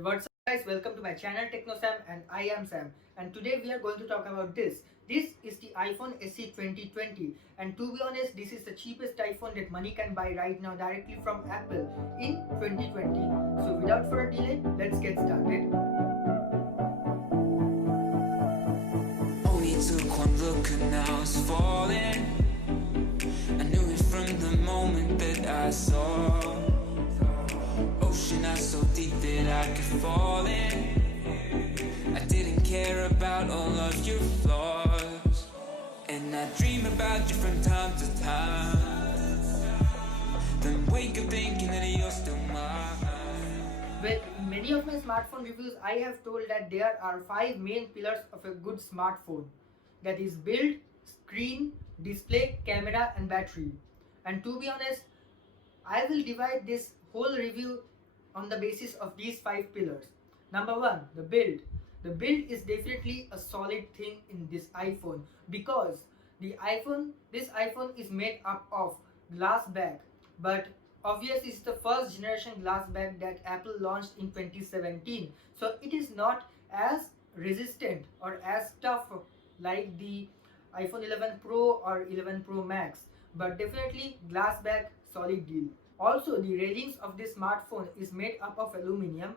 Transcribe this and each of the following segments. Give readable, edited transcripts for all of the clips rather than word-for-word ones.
What's up guys, welcome to my channel TechnoSam and I am Sam, and today we are going to talk about this. This is the iPhone SE 2020, and to be honest this is the cheapest iPhone that money can buy right now directly from Apple in 2020. So without further delay, let's get started. Only took one look and I was falling. I knew it from the moment that I saw. Ocean not so deep that I could fall in. I didn't care about all of your flaws, and I dream about you from time to time. Then wake up thinking that you're still mine. Well, in many of my smartphone reviews, I have told that there are 5 main pillars of a good smartphone. That is build, screen, display, camera and battery. And to be honest, I will divide this whole review on the basis of these 5 pillars. Number 1, the build. The build is definitely a solid thing in this iPhone because this iPhone is made up of glass back, but obviously it's the first generation glass back that Apple launched in 2017. So it is not as resistant or as tough like the iPhone 11 Pro or 11 Pro Max, but definitely glass back, solid deal. Also, the railings of this smartphone is made up of aluminum.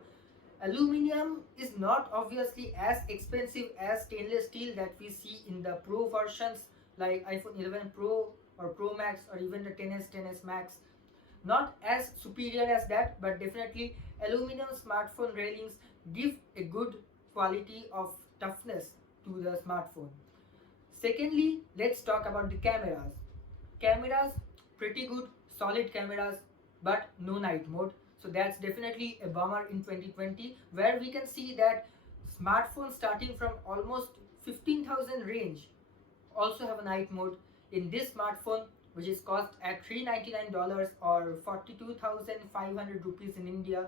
Aluminum is not obviously as expensive as stainless steel that we see in the Pro versions like iPhone 11 Pro or Pro Max or even the 10s, 10s Max. Not as superior as that, but definitely aluminum smartphone railings give a good quality of toughness to the smartphone. Secondly, let's talk about the cameras. Cameras, pretty good, solid cameras, but no night mode. So that's definitely a bummer in 2020, where we can see that smartphones starting from almost 15,000 range also have a night mode. In this smartphone, which is cost at $399 or 42,500 rupees in India,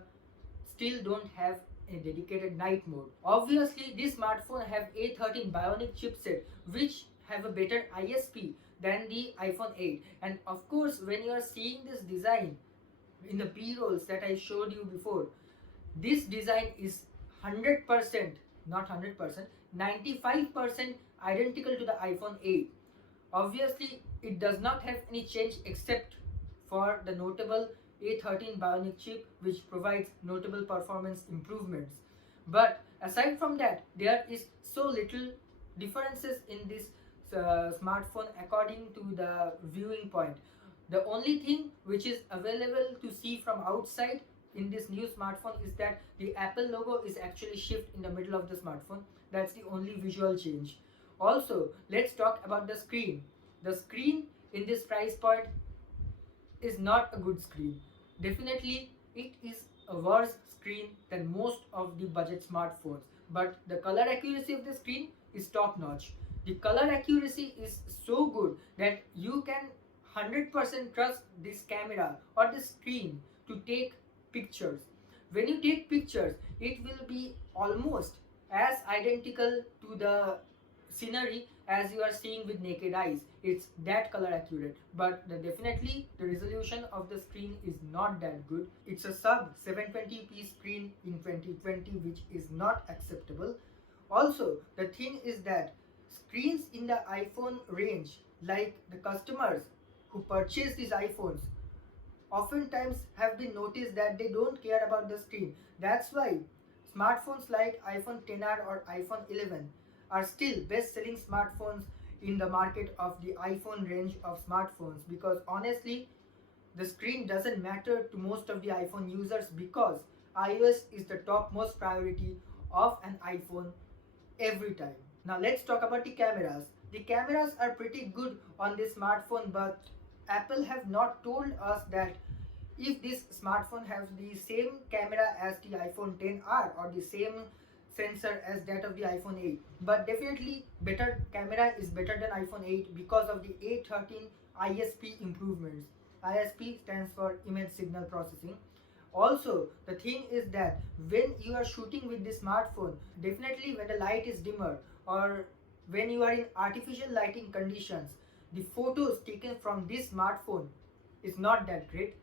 still don't have a dedicated night mode. Obviously, this smartphone have A13 Bionic chipset, which have a better ISP than the iPhone 8. And of course, when you are seeing this design in the B-rolls that I showed you before, this design is 100%, not 100%, 95% identical to the iPhone 8. Obviously, it does not have any change except for the notable A13 Bionic chip, which provides notable performance improvements. But aside from that, there is so little differences in this smartphone according to the viewing point. The only thing which is available to see from outside in this new smartphone is that the Apple logo is actually shift in the middle of the smartphone. That's the only visual change. Also, let's talk about the screen. The screen in this price point is not a good screen. Definitely, it is a worse screen than most of the budget smartphones. But the color accuracy of the screen is top notch. The color accuracy is so good that you can 100% trust this camera or the screen to take pictures. When you take pictures, it will be almost as identical to the scenery as you are seeing with naked eyes. It's that color accurate, but definitely the resolution of the screen is not that good. It's a sub 720p screen in 2020, which is not acceptable. Also, the thing is that screens in the iPhone range, like the customers who purchase these iPhones, oftentimes have been noticed that they don't care about the screen. That's why smartphones like iPhone XR or iPhone 11 are still best selling smartphones in the market of the iPhone range of smartphones, because honestly the screen doesn't matter to most of the iPhone users because iOS is the topmost priority of an iPhone every time. Now let's talk about the cameras. The cameras are pretty good on this smartphone, but Apple have not told us that if this smartphone has the same camera as the iPhone XR or the same sensor as that of the iPhone 8. But definitely better camera is better than iPhone 8 because of the A13 ISP improvements. ISP stands for image signal processing. Also, the thing is that when you are shooting with this smartphone, definitely when the light is dimmer or when you are in artificial lighting conditions, the photos taken from this smartphone is not that great.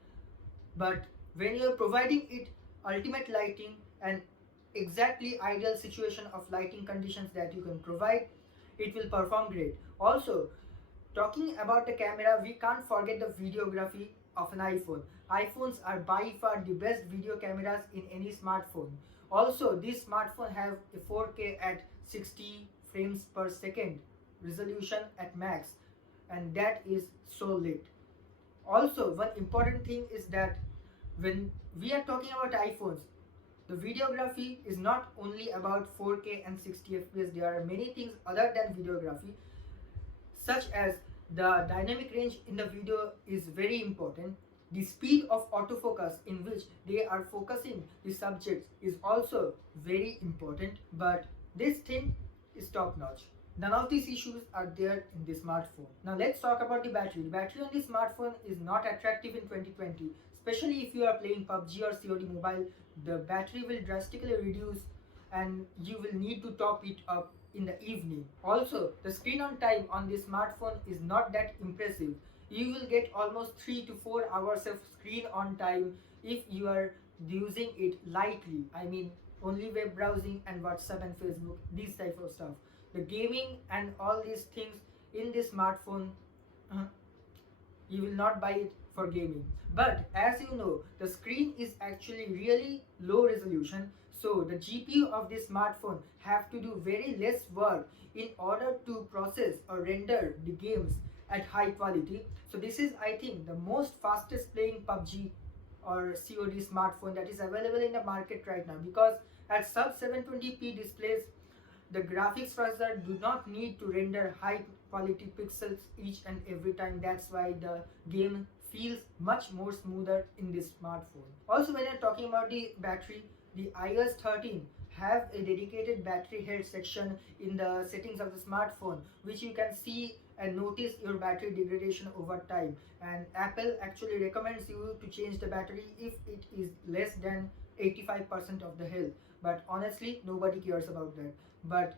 But when you are providing it ultimate lighting and exactly ideal situation of lighting conditions that you can provide, it will perform great. Also, talking about the camera, we can't forget the videography of an iPhone. iPhones are by far the best video cameras in any smartphone. Also, this smartphone have a 4K at 60 frames per second resolution at max, and that is so lit. Also, one important thing is that when we are talking about iPhones, the videography is not only about 4K and 60 FPS. There are many things other than videography, such as the dynamic range in the video is very important. The speed of autofocus in which they are focusing the subjects is also very important, but this thing is top notch. None of these issues are there in the smartphone. Now let's talk about the battery. The battery on the smartphone is not attractive in 2020, especially if you are playing PUBG or COD Mobile. The battery will drastically reduce and you will need to top it up in the evening. Also, the screen on time on this smartphone is not that impressive. You will get almost 3 to 4 hours of screen on time if you are using it lightly. I mean, only web browsing and WhatsApp and Facebook, these type of stuff. The gaming and all these things in this smartphone, uh, you will not buy it for gaming. But as you know, the screen is actually really low resolution, so the GPU of this smartphone have to do very less work in order to process or render the games at high quality. So this is, I think, the most fastest playing PUBG or COD smartphone that is available in the market right now, because at sub 720p displays, the graphics processor do not need to render high quality pixels each and every time. That's why the game feels much more smoother in this smartphone. Also, when you're talking about the battery, the iOS 13 have a dedicated battery health section in the settings of the smartphone, which you can see and notice your battery degradation over time. And Apple actually recommends you to change the battery if it is less than 85% of the health. But honestly, nobody cares about that. But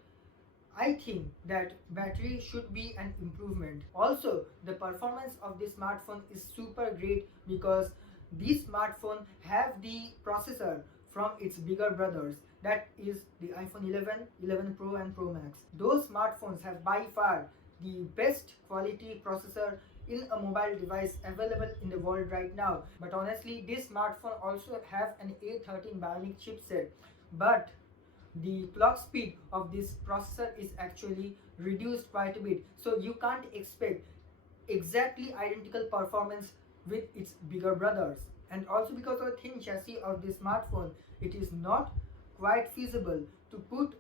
I think that battery should be an improvement. Also, the performance of this smartphone is super great because this smartphone have the processor from its bigger brothers, that is the iPhone 11, 11 Pro and Pro Max. Those smartphones have by far the best quality processor in a mobile device available in the world right now. But honestly, this smartphone also have an A13 Bionic chipset, but the clock speed of this processor is actually reduced quite a bit, so you can't expect exactly identical performance with its bigger brothers. And also, because of the thin chassis of this smartphone, it is not quite feasible to put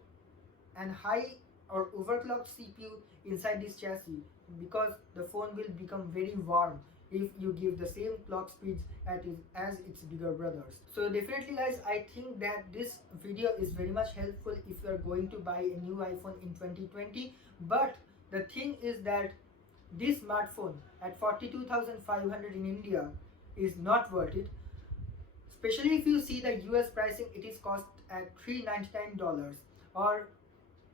an high or overclocked CPU inside this chassis, because the phone will become very warm if you give the same clock speeds as its bigger brothers. So definitely guys, I think that this video is very much helpful if you are going to buy a new iPhone in 2020. But the thing is that this smartphone at 42,500 in India is not worth it. Especially if you see the US pricing, it is cost at $399 or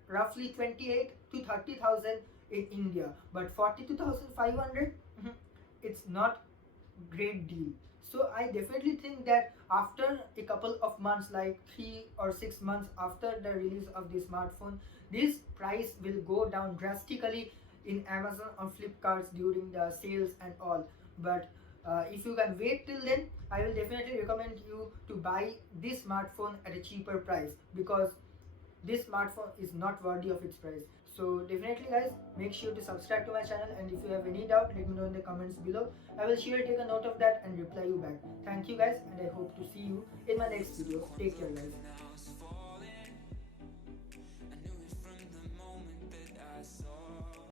roughly 28 to 30,000 in India. But 42,500, it's not great deal. So I definitely think that after a couple of months, like 3 or 6 months after the release of the smartphone, this price will go down drastically in Amazon or Flipkart during the sales and all. But if you can wait till then, I will definitely recommend you to buy this smartphone at a cheaper price, because this smartphone is not worthy of its price. So definitely guys, make sure to subscribe to my channel, and if you have any doubt, let me know in the comments below. I will sure take a note of that and reply you back. Thank you guys, and I hope to see you in my next video. Take care guys.